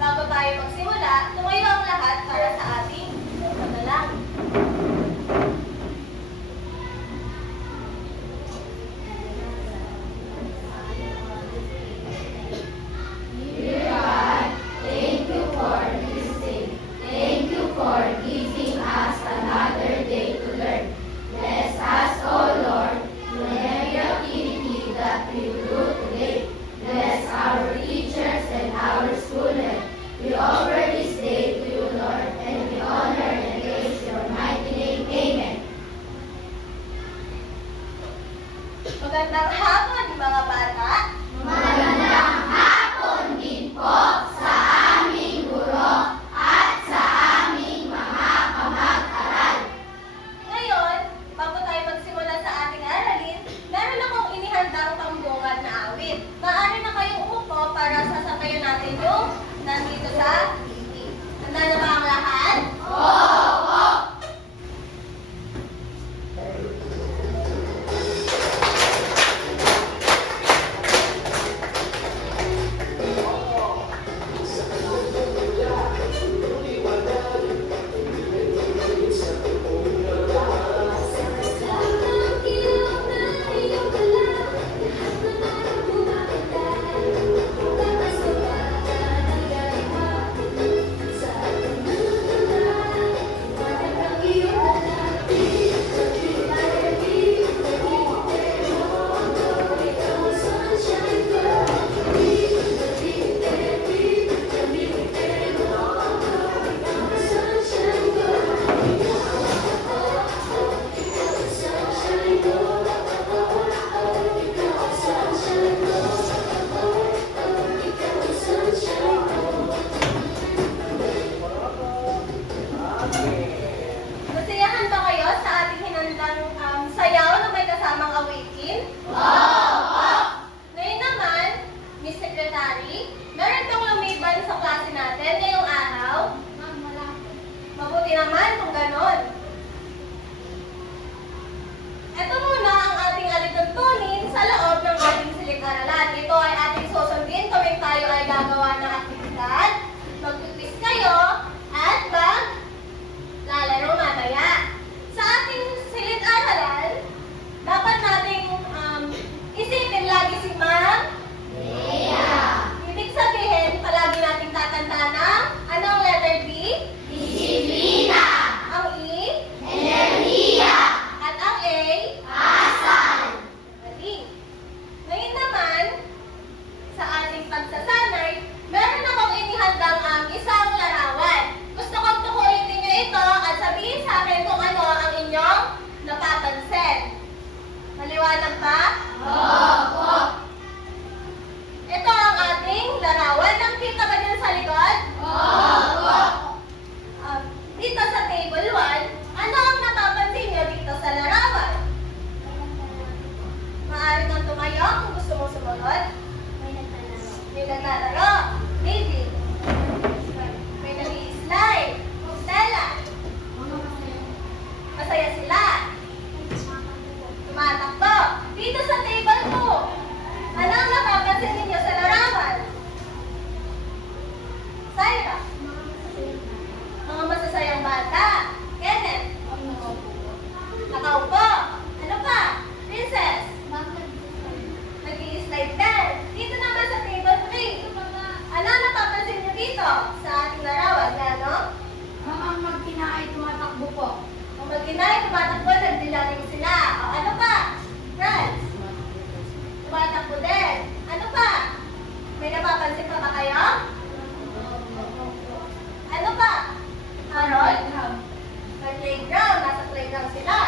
Bago tayo magsimula, tumayo ang lahat para sa ating panalangin. Magandang hapon, mga bata. Magandang hapon din po sa aming guro at sa aming mga kamag-aral. Ngayon, bago tayo magsimula sa ating aralin, meron akong inihandang pambungad na awit. Maaari na kayong umupo para sasabayan natin yung nandito sa TV. Handa na ba ang lahat? Oo! Masiyahan ba kayo sa ating hinandang sayaw na may kasamang awitin? Oo! Ngayon naman, Miss Secretary, meron bang lumiban sa klase natin ngayong araw? Mabuti naman kung ganon. Ito muna ang ating alituntunin sa loob ng ating silid-aralan. Ito ay ating susundin tuwing tayo ay gagawa ng aktibidad. Mag-quiz kayo at lalaro mamaya. Sa ating silid-aralan, dapat nating isipin lagi si Ma'am Leia! Ibig sabihin, palagi nating tatandaan ang anong letter B? Disiplina! Ang E? Enerhiya! At ang A? Asal! Galing. Ngayon naman, sa ating pagsasanay, meron akong inihandang isang larawan. Gusto kong tukuyin ninyo ito at sabihin sa akin kung ano ang inyong napapansin. Maliwanag ba? Oo! Ito ang ating larawan. Nakita ba niyo sa likod? Oo! Dito sa table 1, ano ang napapansin niyo dito sa larawan? Maaari kang tumayo kung gusto mo sumunod. May naglalaro. David. May nag-i-slide. Stella. Masaya sila. Tumatakbo. Dito sa table 2, ano ang napapansin ninyo sa larawan? Syra. Mga masasayang bata. Kenneth. Nakaupo. Ano pa? Princess. Nag-i-slide din. Dito naman sa table 3. Ano napapansin niyo dito sa ating larawan? Ano? Ang mag-ina ay tumatakbo po. Ang mag-inay, tumatakbo, nagdilaling sila. O, ano pa? Franz. Tumatakbo din. Ano pa? May napapansin pa ba kayo? Ano pa? Harold? May playground. Nasa playground sila.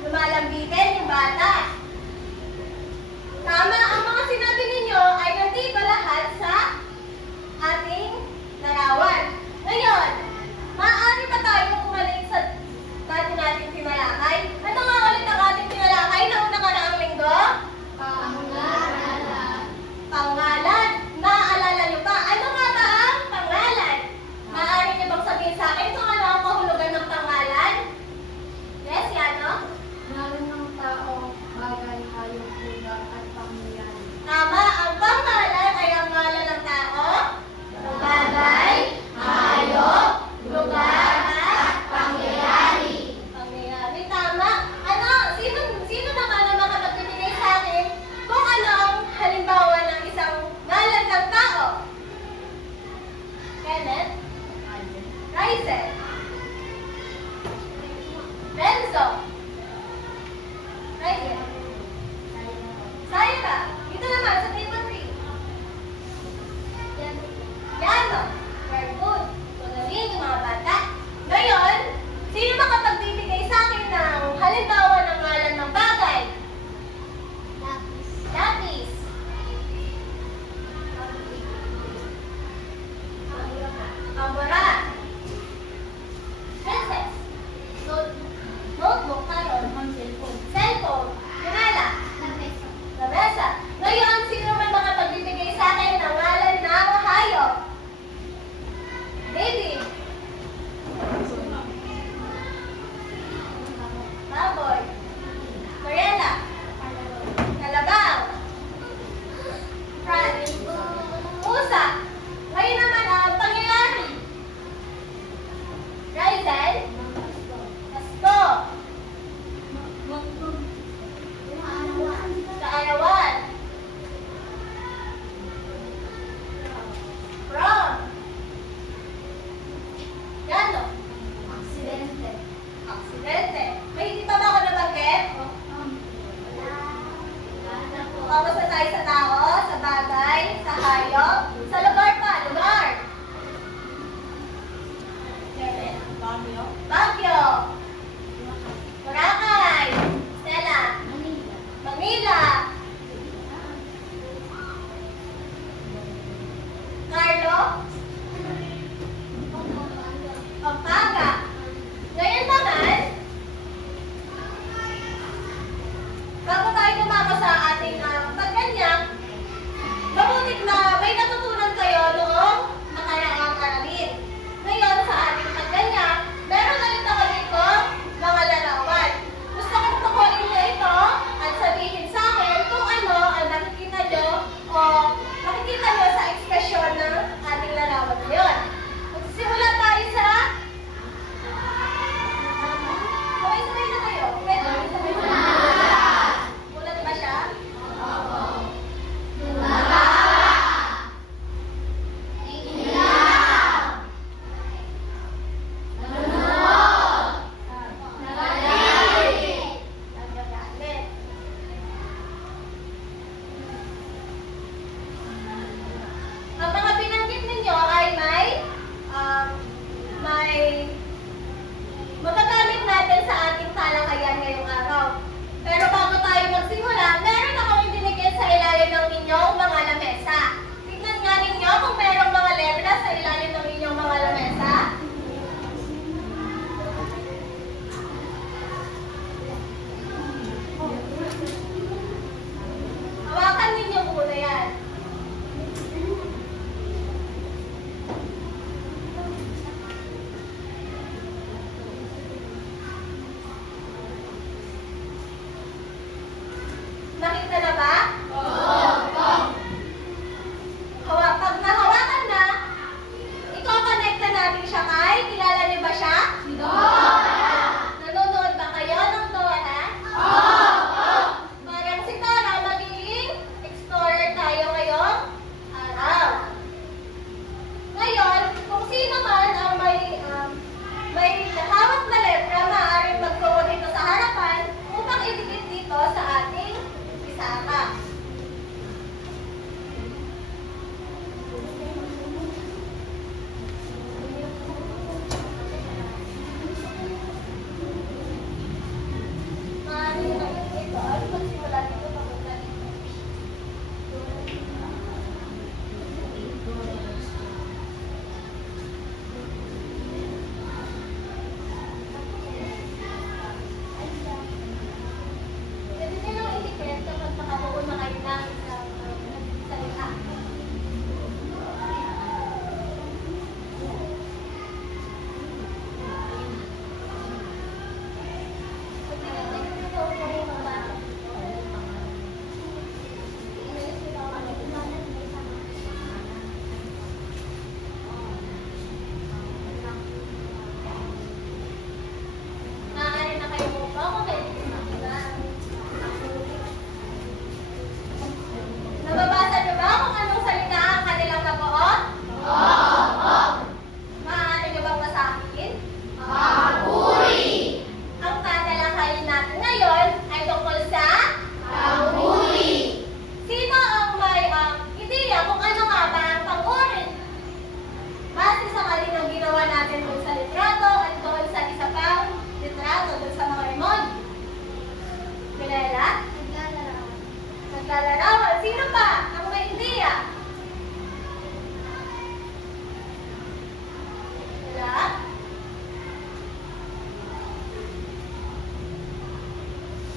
Lumalambitin yung bata. Tama, ang mga sinabi ninyo ay nandito lahat sa ating larawan. Ngayon, maaari ba tayong umaling sa dati nating tinalakay? Ano nga ulit ang ating tinalakay noong nakaraang linggo? Pangalan. Pangalan. Naaalala niyo ba? Ano nga ba ang pangalan? Maaari niyo bang sabihin sa akin kung ano ang kahulugan ng pangalan? Yes, Yano? Pangalan ng tao. ko sa ating pagganyak, mabuti na may natutunan kayo noong nakaraang aralin. Ngayon sa ating pagganyak, meron ulit ako dito mga larawan. Gusto ko tukunin niyo ito at sabihin sa akin kung ano ang nakikita niyo o makikita niyo sa ekspresyon ng ating larawan ngayon. Magsisimula tayo sa sabay-sabay na kayo. Pwede sabay-sabay na. Mulat ba siya? Ang mga binanggit ninyo ay may magagamit natin sa ating talakayan ngayong araw. Pero bago tayo magsimula, meron akong ibinigay sa ilalim ng inyong mga lamesa. Tignan nga ninyo kung merong mga letra sa ilalim ng inyong mga lamesa. Hawakan ninyo muna yan. Nakita na ba? Pag nahawakan na, i-connect na natin siya kay, kilala niyo ba siya? Nanonood ba kayo ng Dora? Parang si Dora, magiging explorer tayo ngayong araw. Ngayon, kung sino man ang may hawak na letra, maaaring magtuon dito sa harapan upang idikit dito sa ating pisaka. Maaaring magiging ito ay magsimula dito papunta dito. Pwede nyo lang i-depend kapag nakabuo na kayo ng isang salita. Pag-tingin-tingin nyo daw po yung mga bata. Maaari na kayo mo ba kung kayo na. Nababasa niyo ba kung anong salita ang kanilang nabuo? Maaari niyo bang masakin? Ang tatalakayin natin ngayon ay tungkol sa sino ang may ideya kung ano nga ba ang pag-uri? Base sa kaninang ginawa natin dun sa litrato at doon sa isa pang litrato dun sa mga emoji. Pinela? Naglalarawan. Sino pa ang may ideya? Wala?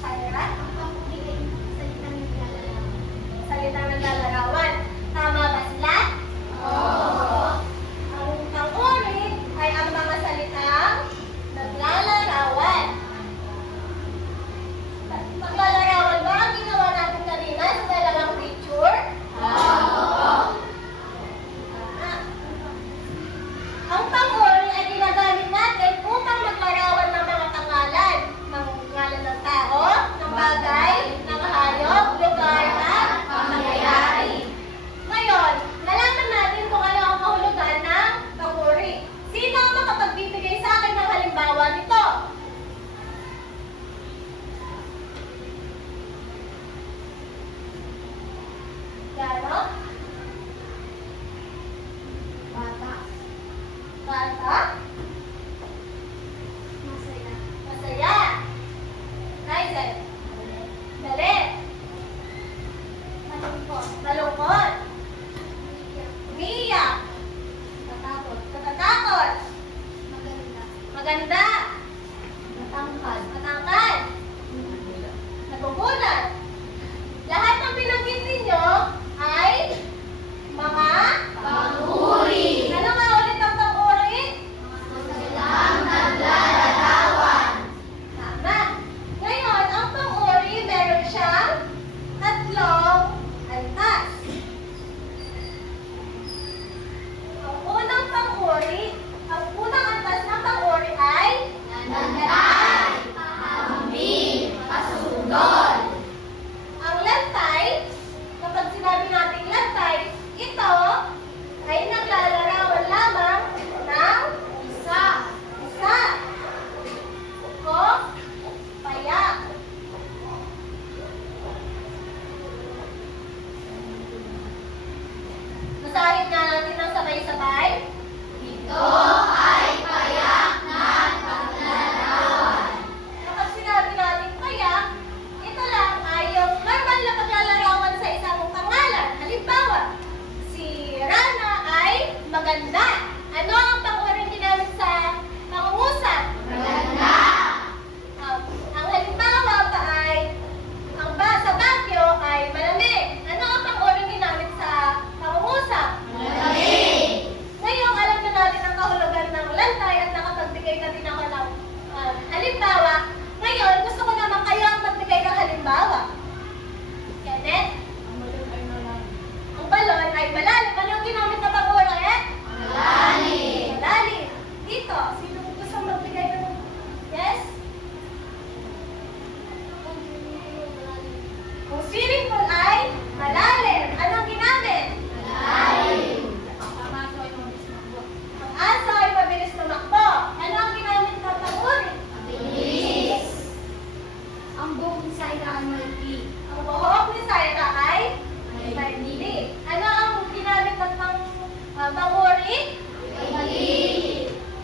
Kaya? Salita naglalarawan. Tama ba sila? Ang pang-uri ay ang mga salitang naglalarawan. Maglalarawan ba ang ginawa natin kanina sa dalawang Ang buhok ni Syra ay maikli. Ang buhok ni Syra ay Maikli. maikli. Ano ang ginamit ng pang-uri? Maikli.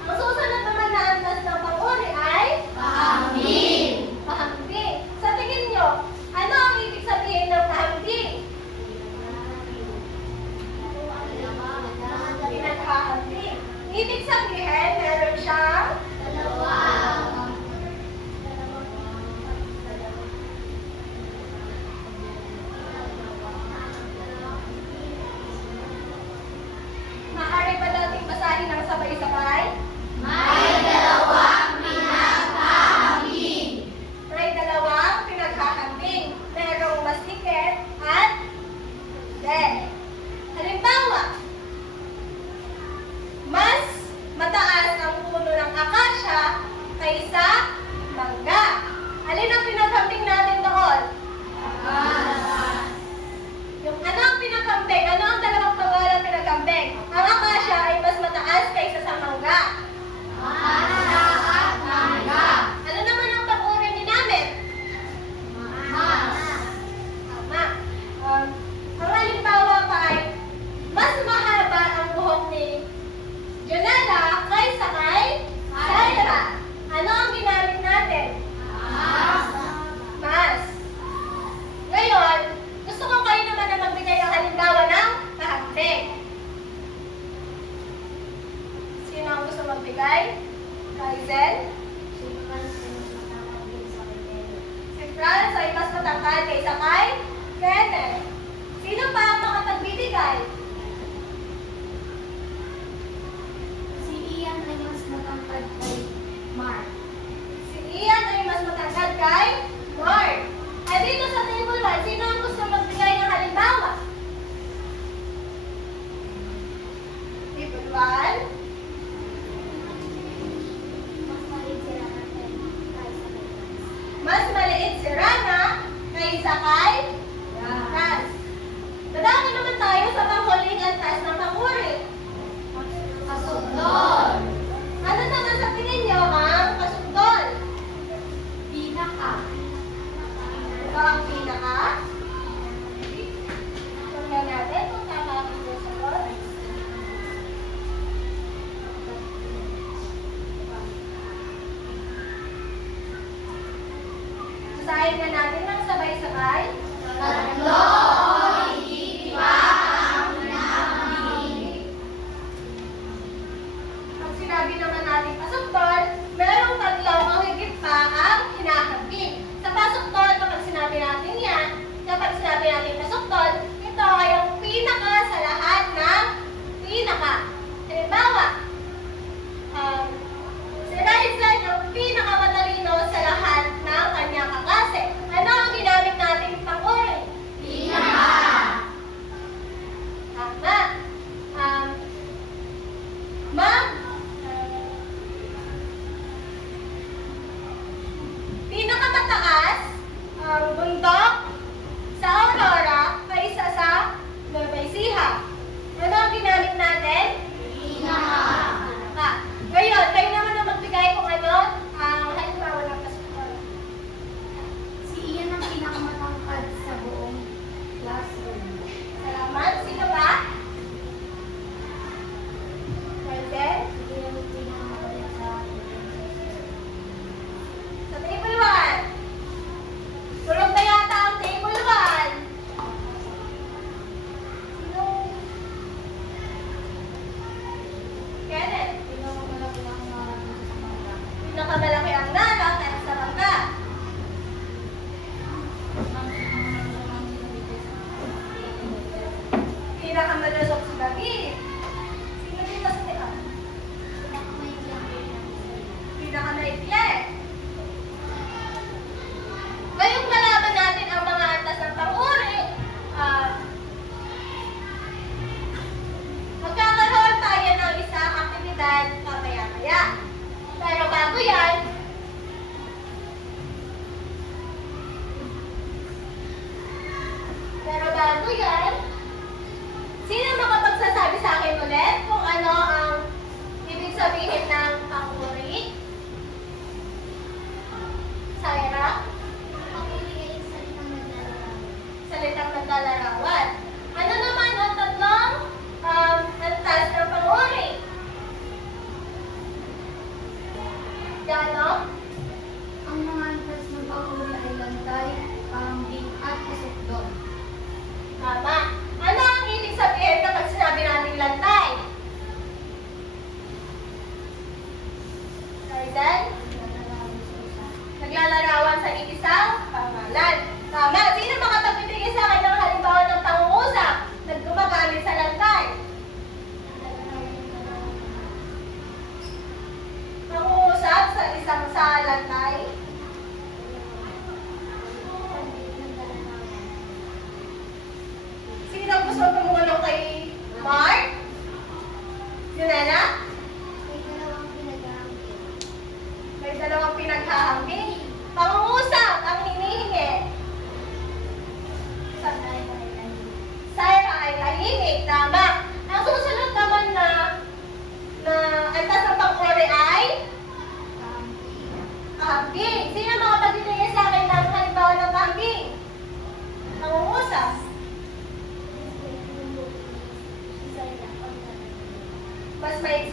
Ang susunod naman na antas ng pang-uri ay Pahambing. pahambing. Sa tingin nyo, ano ang ibig sabihin ng pahambing? Pinaghahambing. Ibig sabihin, meron siyang Dalawa. maaari ba nating basahin ng sabay-sabay? May dalawang pinaghahambing. May dalawang pinaghahambing. Merong mas dikit at hindi. Halimbawa, mas mataas ang puno ng akasya kaysa mangga. Alin ang pinaghambing natin doon? Yung ano ang pinaghambing? Ano ang dalawang pangalan ng pinaghambing? Ang akasya ay mas mataas kaysa sa mangga. Masa at mangga. Ano naman ang pag-uri ni namin? Mas. Tama. Ang halimbawa pa ay, mas mahaba ang buhok ni Jonella kaysa kay Syra. Ano ang ginamit natin? Mas. Ngayon, gusto ko kayo naman na magbigay ng halimbawa ng pahambing. Sino ang gusto magbigay? Kaizen? Si Franz ay mas matangkad kaysa kay Kenneth. Sino pa ang makapagbibigay? Si Ian ay mas matangkad kay Mark. Si Ian ay mas matangkad kay Mark. At dito sa table 1, sino ang gusto magbigay ng halimbawa? Table 1. Mas maliit si Rana kaysa kay Franz. Dadako naman tayo sa panghuling antas ng panguri. Kasundol. Ano naman sa tingin nyo ang kasundol? Pinaka. Ito ang pinaka. Tingnan natin kung tama ang sagot. Basahin na natin ng sabay-sabay. Tatlo. Hindi pa ang pinahambing. Pag sinabi naman natin pasukdol, merong tatlong o higit pa ang hinahambing. Sa pasukdol, kapag sinabi natin yan, kapag sinabi natin pasukdol, ito ay ang pinaka sa lahat ng pinaka. Halimbawa, si Ryzen ang pinakamatalino sa lahat ng kanyang kaklase. Ano ang ginamit natin pang-uri? Pinaka. Tama. Ma'am, pinakamataas ang bundok sa Aurora kaysa sa Nueva Ecija. Ano ang ginamit natin? Pinaka. Pinaka. Ngayon, kayo naman ang magbigay kung ano ang halimbawa ng pasukdol. Si Ian ang pinakamatangkad sa buong classroom. Salamat. Sino ba? Ryzen? Si Ian ang pinakamatangkad sa Sa table 1. Tulog na yata ang table 1. Sino? Kenneth. pinakamalaki ang narating sa mangga. Pinakamalaki ang nala at sa mangga. Pinakamalusok si David. Sino dito sa teka? Pinakamaikli. Ngayong nalaman natin ang mga antas ng pang-uri, magkakaroon tayo ng isang aktibidad mamaya-maya. Pero bago yan, sino makapagsasabi sa akin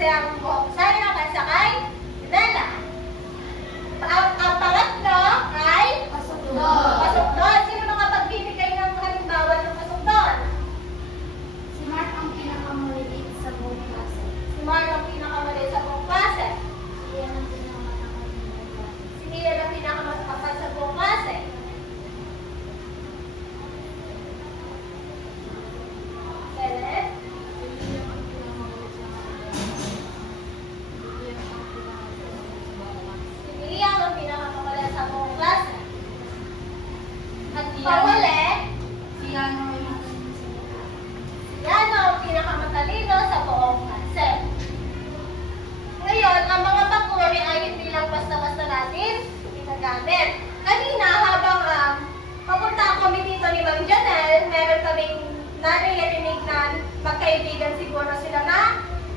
ang buhok sa'yo kaysa kay Nela. Ang pangatlo ay Pasukdol. pasukdol. Sino makapagbibigay ng halimbawa ng pasukdol? Si Mark ang pinakamaliit sa buong klase. Si Mark ang pinakamaliit sa buong klase. Si Ian ang pinakamatangkad ng buong klase. Si Ian ang pinakamatangkad sa buong klase. Kenneth? Si Liam ang pinakakamaliit sa buong klase. At pawali, Si Ian ang yan ang pinakamatalino sa buong klase. Ngayon, ang mga papuri ay hindi lang basta-basta natin ginagamit. Kanina, habang papunta kami dito ni Ma'am Janelle, meron kaming naririnig na magkaibigan siguro sila na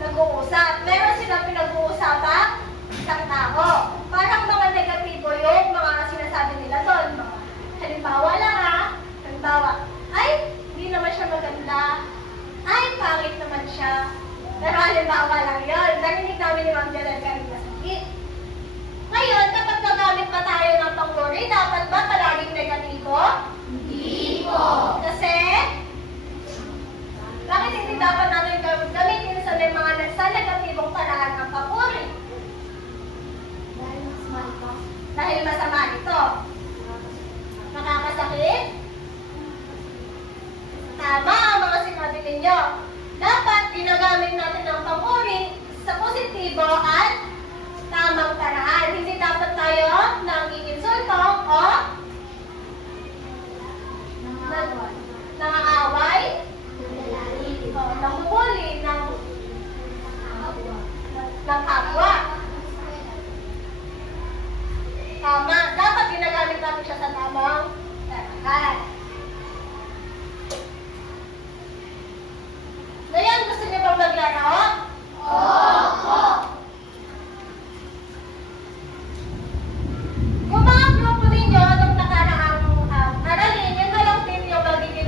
nag-uusap. Meron silang pinag-uusapang isang tao. Parang mga negatibo yung mga sinasabi nila doon. Halimbawa lang halimbawa, ay, hindi naman siya maganda. Ay, pangit naman siya. Pero halimbawa lang yun. Narinig namin ni Ma'am Janelle kanina sa git. Ngayon, kapag nagamit pa tayo ng pangguri, dapat ba palaging negatibo? Hindi po. Kasi, bakit hindi dapat natin gamitin sa mga negatibong paraan ng papuri? Dahil mas mahal pa. Dahil masama ito. Nakakasakit? Tama ang mga sinabi ninyo. Dapat ginagamit natin ang papuri sa positibo at tamang paraan. Hindi dapat tayo nanginginsulto o nangaaway o nanguhuli ng kapwa. Tama. Dapat ginagamit natin siya sa tamang paraan. Ngayon, gusto niyo bang maglaro? Opo. Kung mga grupo ninyo nung nakaraang aralin, yun na lang din yung magiging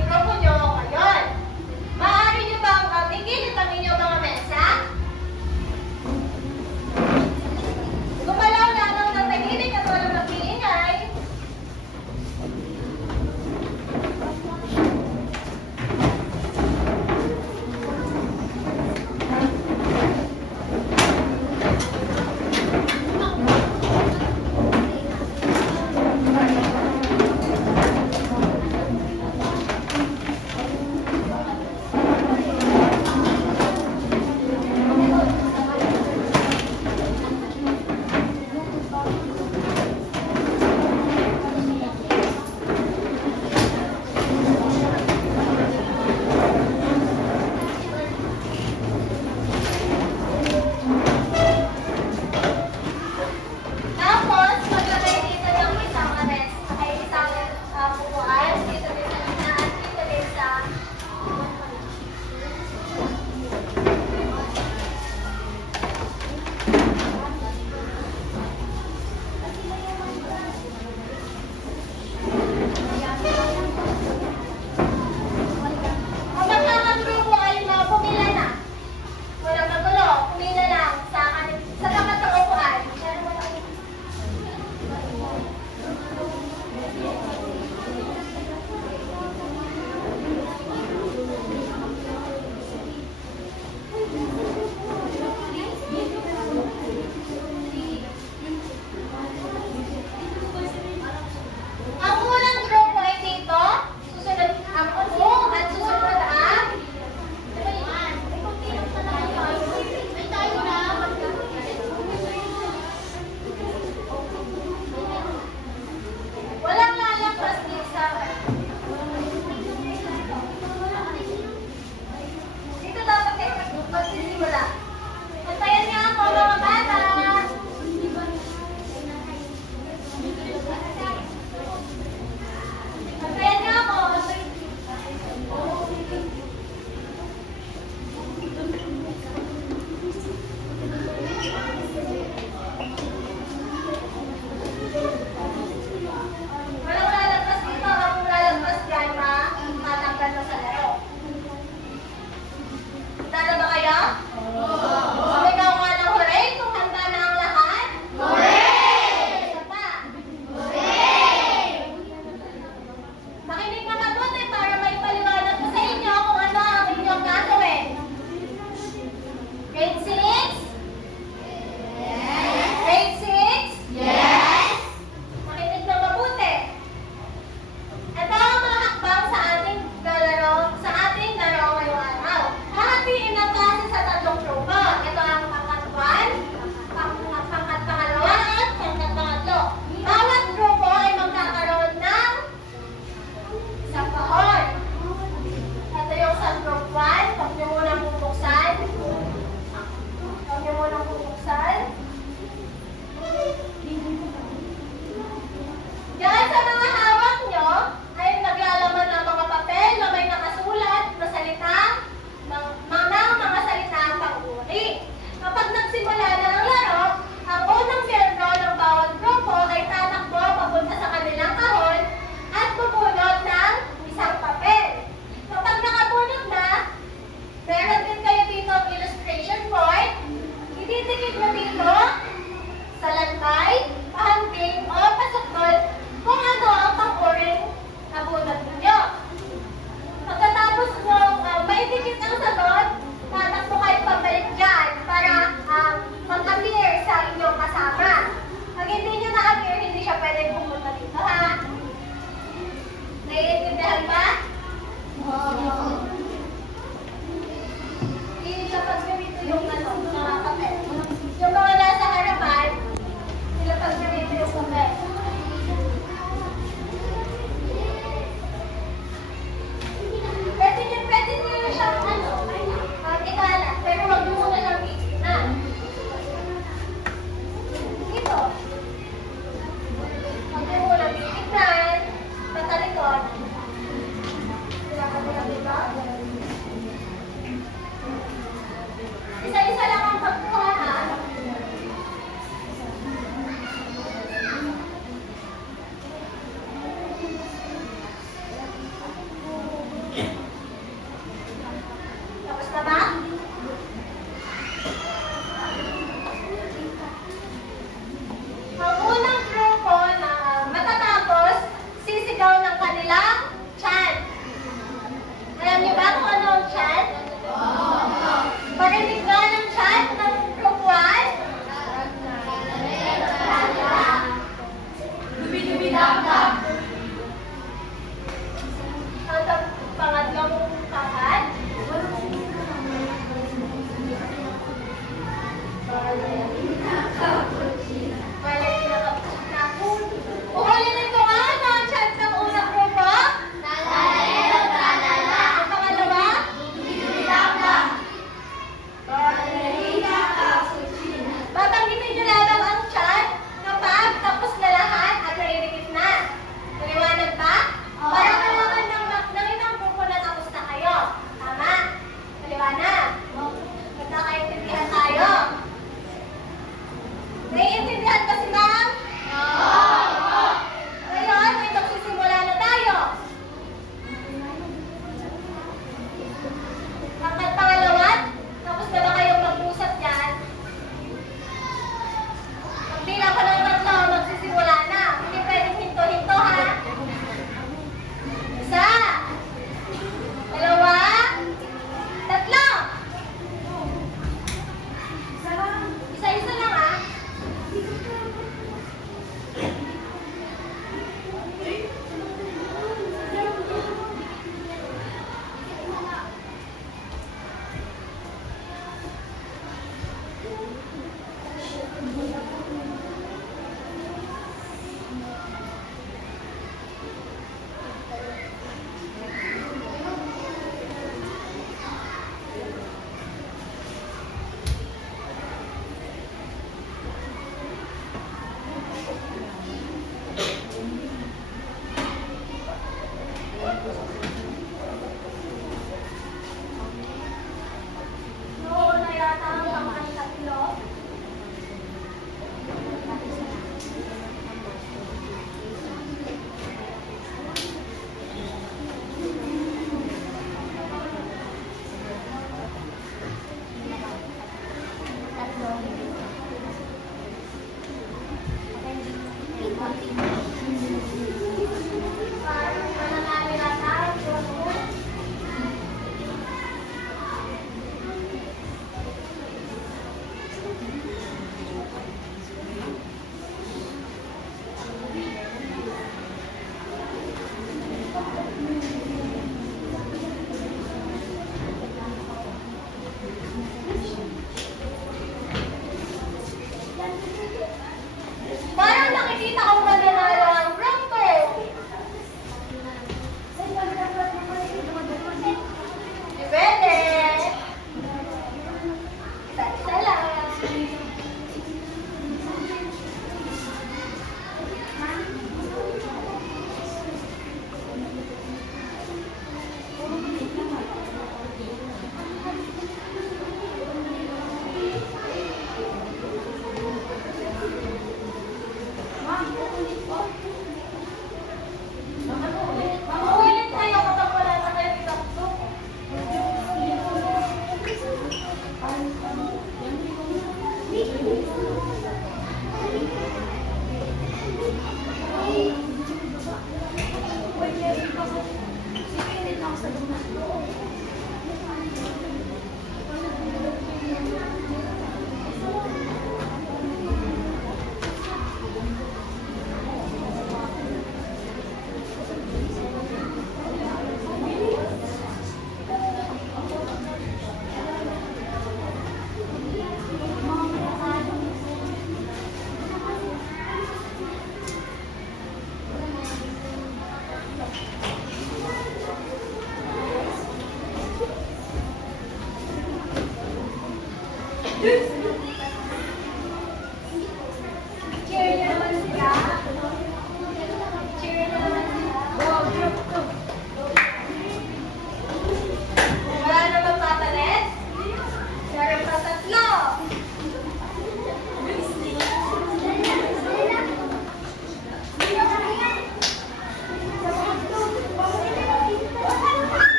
Noon na yata ang pangkang tatlo. Parang mananalo yata.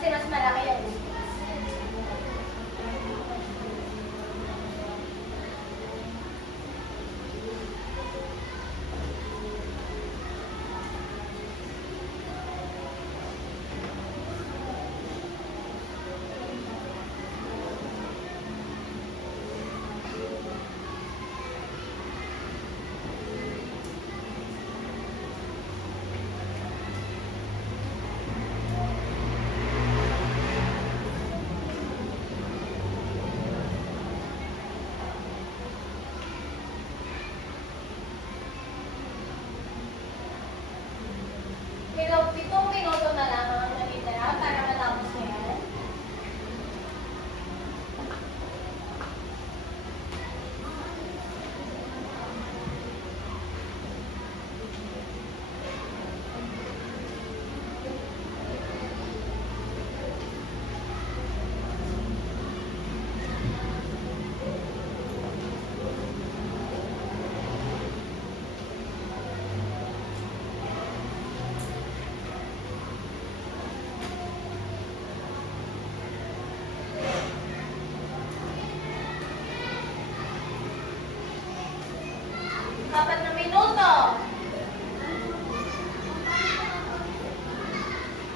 Kasi mas malaki yung space. Pero 7 minuto na lang ang natitira para matapos na yan. Apat na minuto.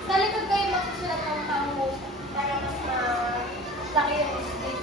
Sa likod kayo magsusulat ng pangusap para mas malaki yung space.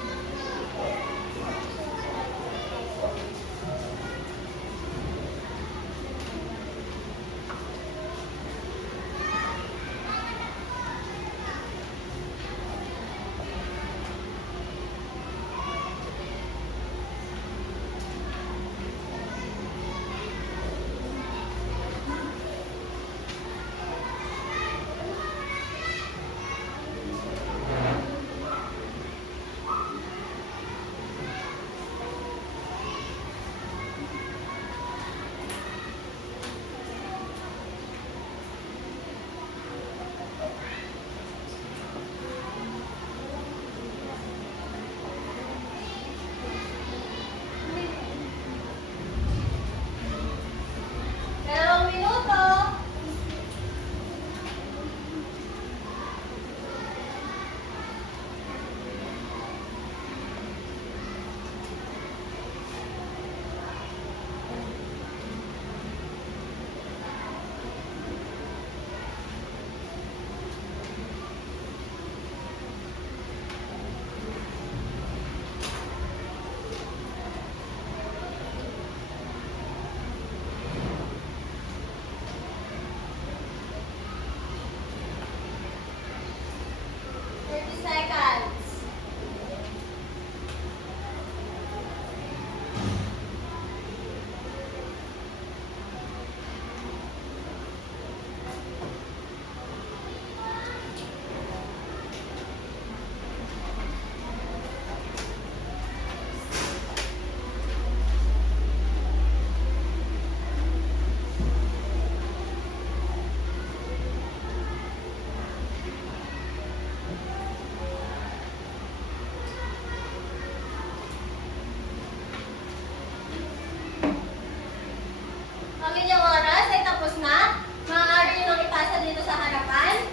Ang inyong oras ay tapos na. Maaari nyo nang ipasa dito sa harapan.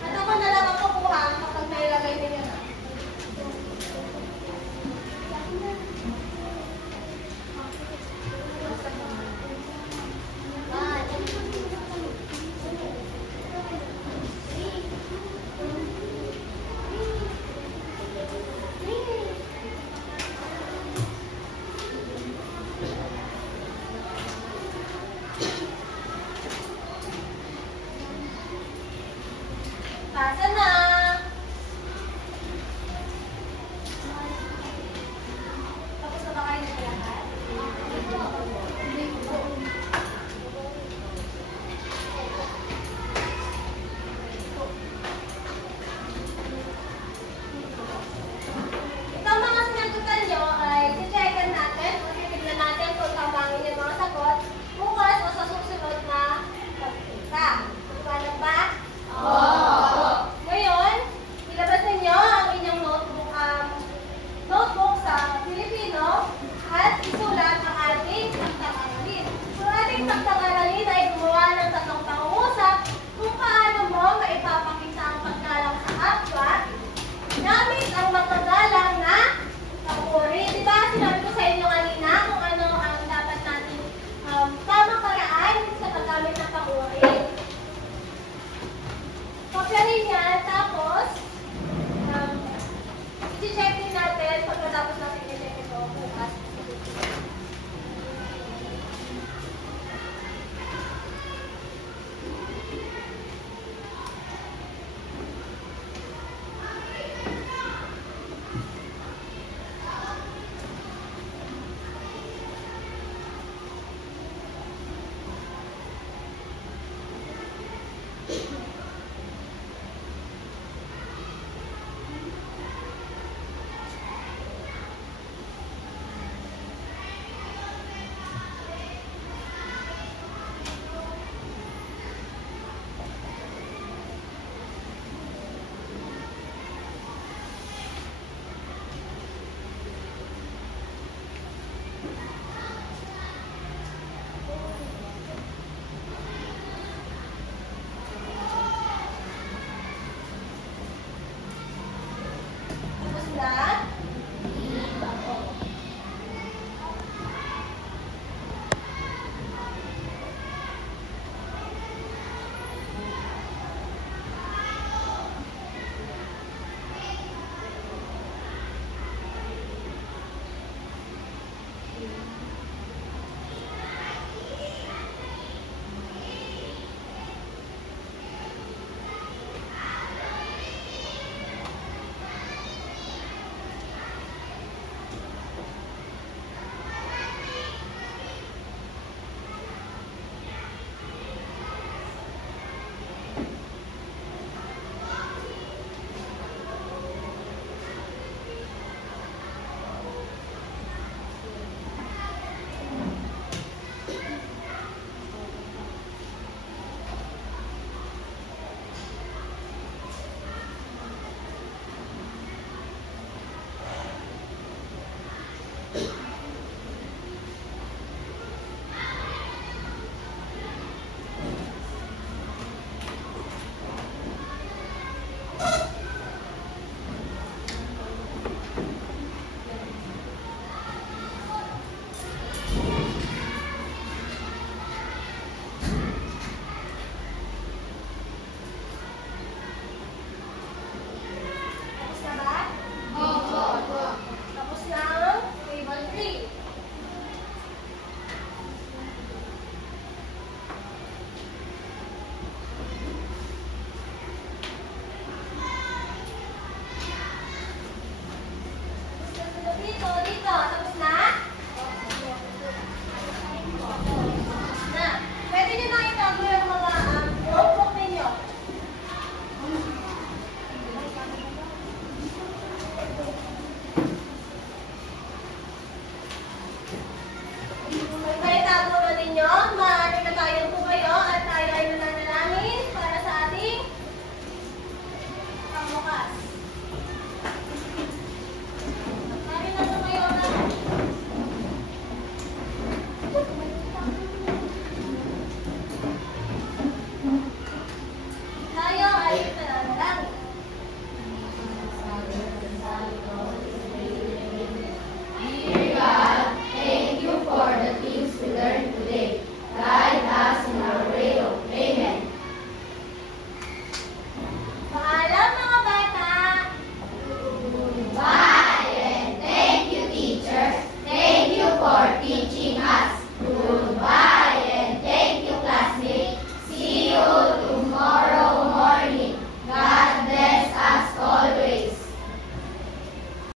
At ako na lang ang kukuha kapag nailagay ninyo na. Pasa na!